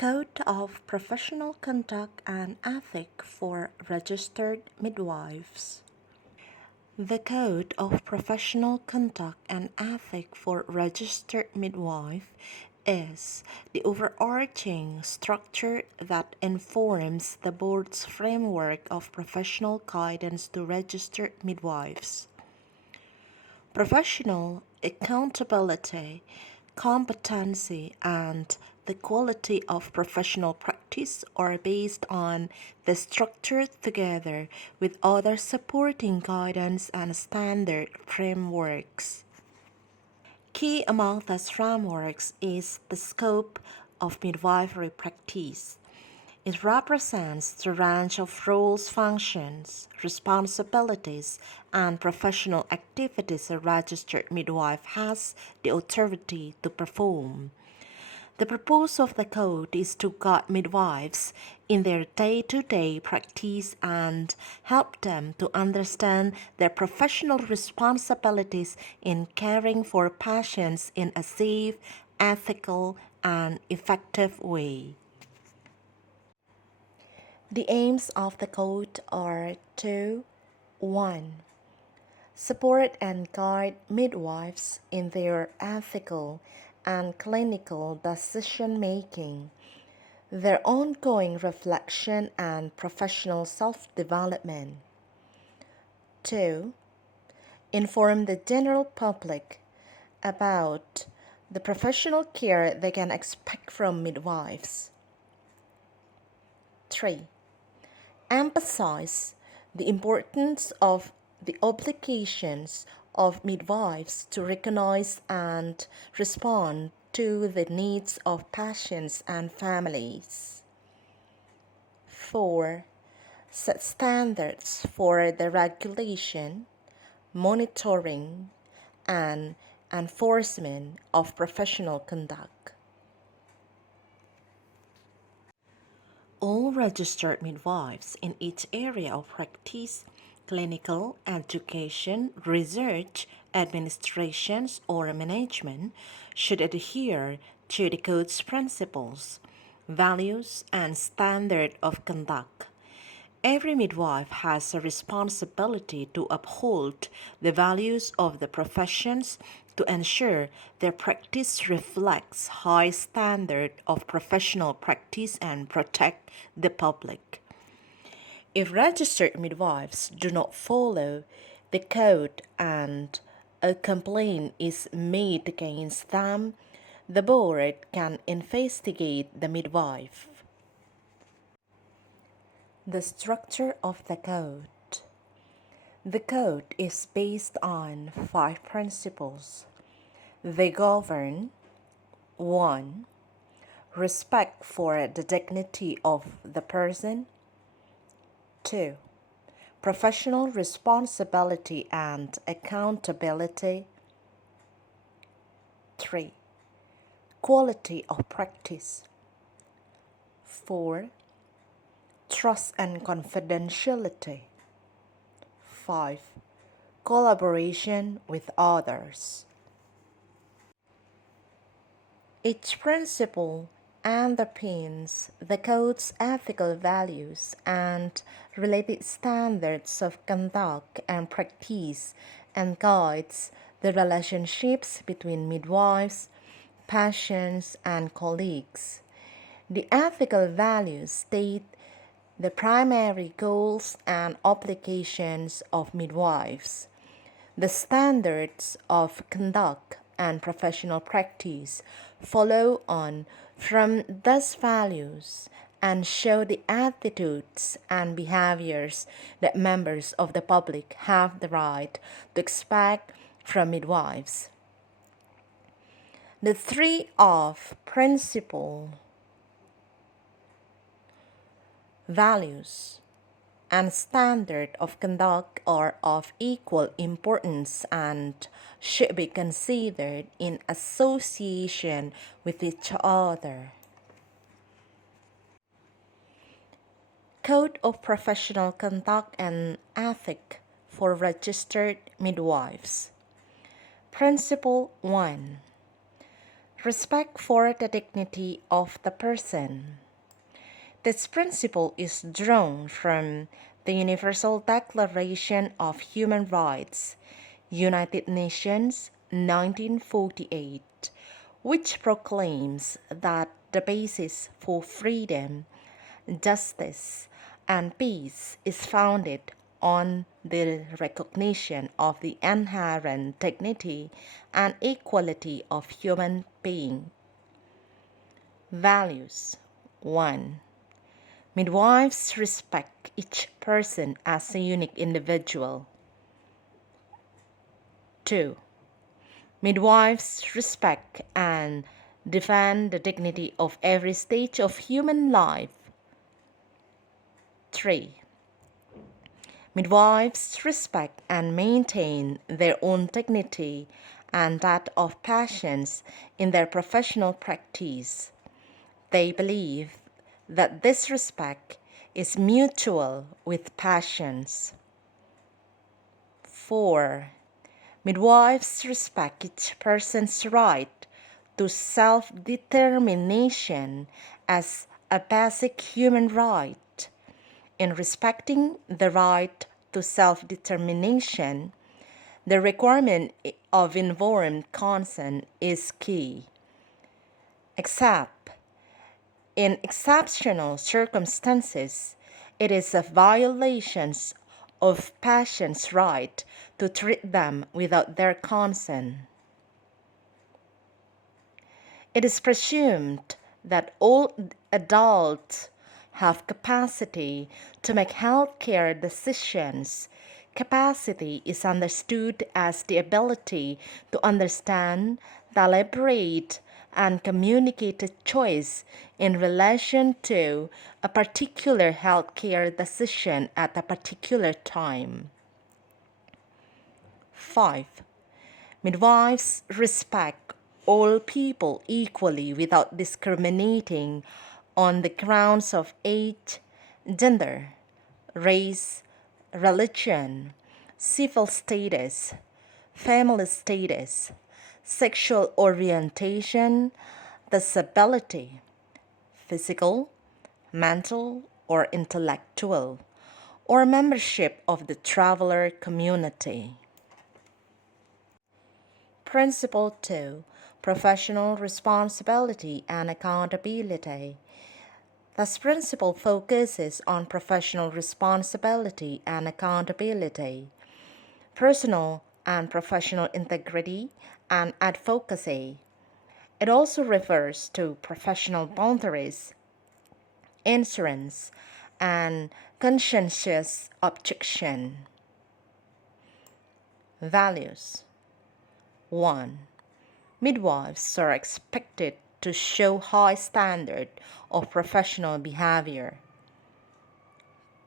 Code of Professional Conduct and Ethic for Registered Midwives. The Code of Professional Conduct and Ethic for Registered Midwife is the overarching structure that informs the board's framework of professional guidance to registered midwives. Professional accountability, competency, and the quality of professional practice are based on the structure together with other supporting guidance and standard frameworks. Key among these frameworks is the scope of midwifery practice. It represents the range of roles, functions, responsibilities, and professional activities a registered midwife has the authority to perform. The purpose of the code is to guide midwives in their day-to-day practice and help them to understand their professional responsibilities in caring for patients in a safe, ethical, and effective way. The aims of the code are to 1. Support and guide midwives in their ethical and clinical decision-making, their ongoing reflection and professional self-development. 2. Inform the general public about the professional care they can expect from midwives. 3. Emphasize the importance of the obligations of midwives to recognize and respond to the needs of patients and families. 4. Set standards for the regulation, monitoring, and enforcement of professional conduct. All registered midwives in each area of practice, clinical, education, research, administrations, or management should adhere to the code's principles, values, and standard of conduct. Every midwife has a responsibility to uphold the values of the professions to ensure their practice reflects high standard of professional practice and protect the public. If registered midwives do not follow the code and a complaint is made against them, the board can investigate the midwife. The structure of the code. The code is based on 5 principles. They govern 1. Respect for the dignity of the person. 2. Professional responsibility and accountability. 3. Quality of practice. 4. Trust and confidentiality. 5. Collaboration with others. Each principle underpins the code's ethical values and related standards of conduct and practice and guides the relationships between midwives, patients, and colleagues. The ethical values state the primary goals and obligations of midwives. The standards of conduct and professional practice follow on from these values and show the attitudes and behaviors that members of the public have the right to expect from midwives. The 3 of principle values and standard of conduct are of equal importance and should be considered in association with each other. Code of Professional Conduct and Ethic for Registered Midwives. Principle 1. Respect for the dignity of the person. This principle is drawn from the Universal Declaration of Human Rights, United Nations, 1948, which proclaims that the basis for freedom, justice, and peace is founded on the recognition of the inherent dignity and equality of human beings. Values 1. Midwives respect each person as a unique individual. 2. Midwives respect and defend the dignity of every stage of human life. 3. Midwives respect and maintain their own dignity and that of patients in their professional practice. They believe that this respect is mutual with patients. 4. Midwives respect each person's right to self-determination as a basic human right. In respecting the right to self-determination, the requirement of informed consent is key. Except in exceptional circumstances, it is a violation of patients' right to treat them without their consent. It is presumed that all adults have capacity to make healthcare decisions. Capacity is understood as the ability to understand, deliberate, and communicate a choice in relation to a particular healthcare decision at a particular time. 5. Midwives respect all people equally without discriminating on the grounds of age, gender, race, religion, civil status, family status, sexual orientation, disability, physical, mental, or intellectual, or membership of the traveler community. Principle 2. Professional responsibility and accountability. This principle focuses on professional responsibility and accountability, personal and professional integrity, and advocacy. It also refers to professional boundaries, insurance, and conscientious objection. Values 1. Midwives are expected to show high standard of professional behavior.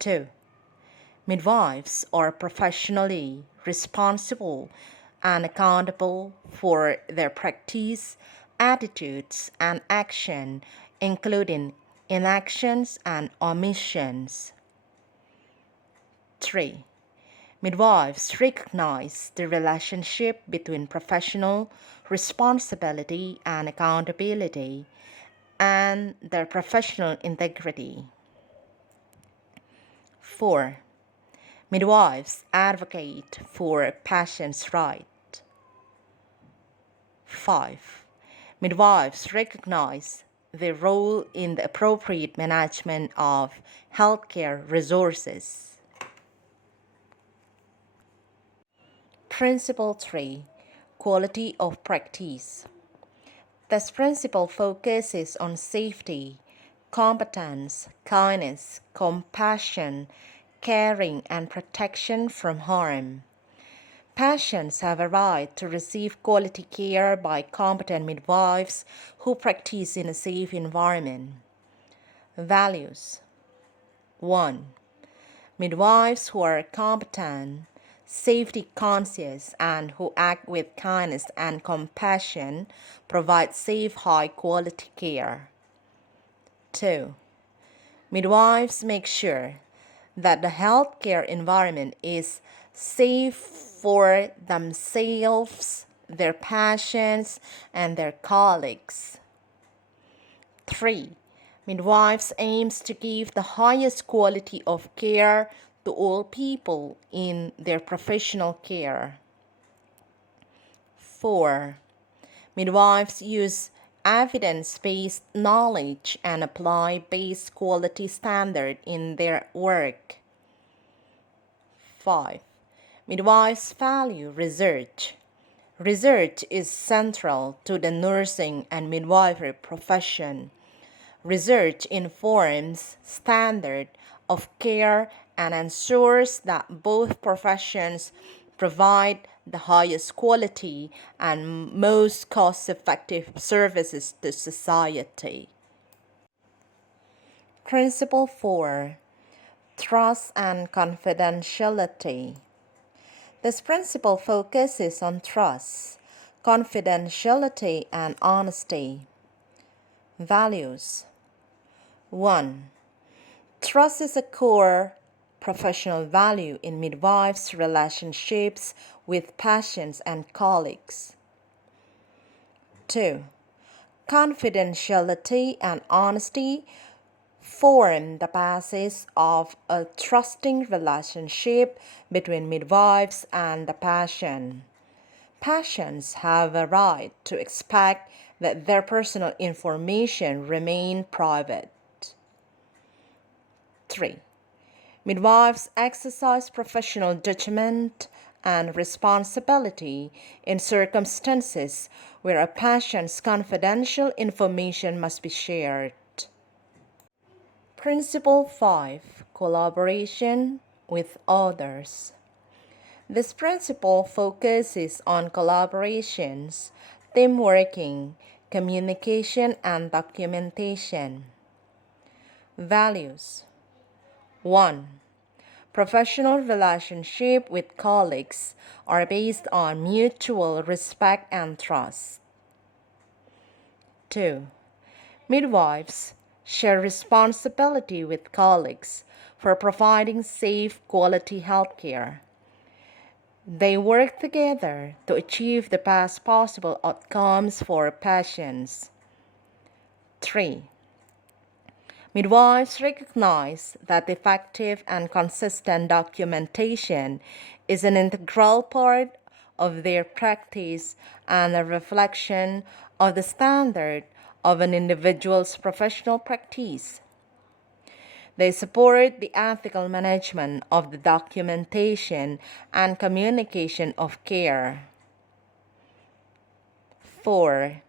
2. Midwives are professionally responsible and accountable for their practice, attitudes, and action, including inactions and omissions. 3. Midwives recognize the relationship between professional responsibility and accountability and their professional integrity. 4. Midwives advocate for patients' rights. 5. Midwives recognize their role in the appropriate management of healthcare resources. Principle 3. Quality of practice. This principle focuses on safety, competence, kindness, compassion, caring, and protection from harm. Patients have a right to receive quality care by competent midwives who practice in a safe environment. Values 1. Midwives who are competent, safety conscious, and who act with kindness and compassion provide safe, high quality care. 2. Midwives make sure that the healthcare environment is safe for themselves their patients, and their colleagues. 3. Midwives aims to give the highest quality of care to all people in their professional care. 4. Midwives use evidence-based knowledge and apply base quality standard in their work. 5. Midwives value research. Research is central to the nursing and midwifery profession. Research informs standard of care and ensures that both professions provide the highest quality and most cost-effective services to society. Principle 4. Trust and confidentiality. This principle focuses on trust, confidentiality, and honesty. Values. 1. Trust is a core professional value in midwives' relationships with patients and colleagues. 2. Confidentiality and honesty form the basis of a trusting relationship between midwives and the patient. Patients have a right to expect that their personal information remain private. 3. Midwives exercise professional judgment and responsibility in circumstances where a patient's confidential information must be shared. Principle 5. Collaboration with others. This principle focuses on collaborations, team working, communication, and documentation. Values. 1. Professional relationship with colleagues are based on mutual respect and trust. 2. Midwives share responsibility with colleagues for providing safe, quality health care. They work together to achieve the best possible outcomes for patients. 3. Midwives recognize that effective and consistent documentation is an integral part of their practice and a reflection of the standard of an individual's professional practice. They support the ethical management of the documentation and communication of care. 4.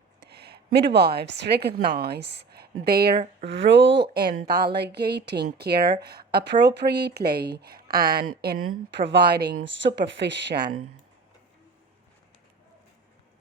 Midwives recognize their role in delegating care appropriately and in providing supervision.